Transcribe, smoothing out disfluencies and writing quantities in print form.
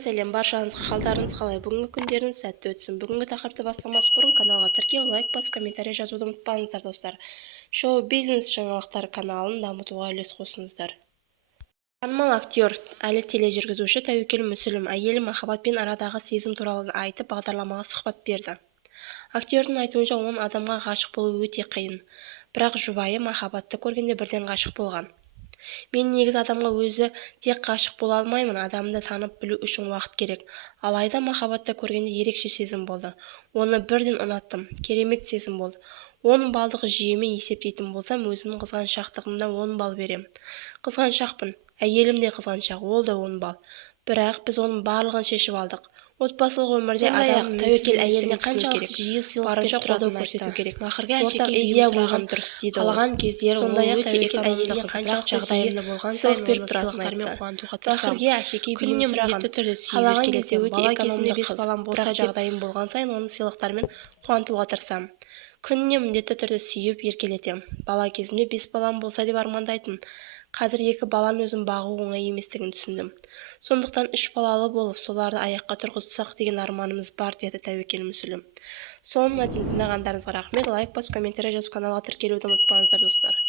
сәлем баршаңызға, қалдарыңыз қалай? Бүгінгі күндеріңіз сәтті өтсін. Бүгінгі тақырыпты бастамас бұрын каналға тіркел, лайк бас, комментарий жазуды ұмытпаңыздар достар. Шоу-бизнес жаңалықтар каналын дамытуға үлес қосыңыздар. Танымал актер, әлі тележүргізуші Тәуекел Мүсілім әйелі махаббатпен арадағы сезім туралы айтып бағдарламаға сұхбат берді. Актердің айтуынша оның адамға ғашық болу өте қиын, бірақ жұбайы махаббатты көргенде бірден ғашық болған. Мен негіз адамға өзі тек ғашық бола алмаймын, адамды танып білу үшін уақыт керек. Алайда махаббатты көргенде ерекше сезім болды. Оны бірден ұнаттым, керемет сезім болды. 10 балдық жүйеме есептейтін болсам, өзімнің қызғаншақтығымда 10 бал берем. Қызғаншақпын, әйелім де қызғаншақ, ол да 10 бал. Бірақ біз оның барлығын шешіп алдық. Отбасылық өмірде адам тәуекел әйеліне қаншалықты жиі сыйлық қолдау көрсету керек. Махырға әшекей идея қойған дұрыс дейді. Қалған кездері сондай-ақ тәуекел әйеліне қаншалықты жағдайында болған сыйлық беріп тұратындармен қуантуға тырысамын. Махырға әшекей бүйім сұраған қалаған кезде бала кезінде 5 балам болса жағдайым болған сайын оны сыйлықтармен қуантуға тырысамын. Күніне міндетті түрде сүйіп еркелетем. Бала кезімде 5 балам болса деп армандайтын. Қазір 2 баланы өзім бағу оңай еместігін түсіндім. Сондықтан 3 балалы болып, соларды аяққа тұрғызсақ деген арманымыз бар, деді Тәуекел Мүсілім. Соңына дейін тыңдағандарыңызға рахмет. Лайк басып, комментарий жазып, каналға тіркелуді ұмытпаңыздар достар.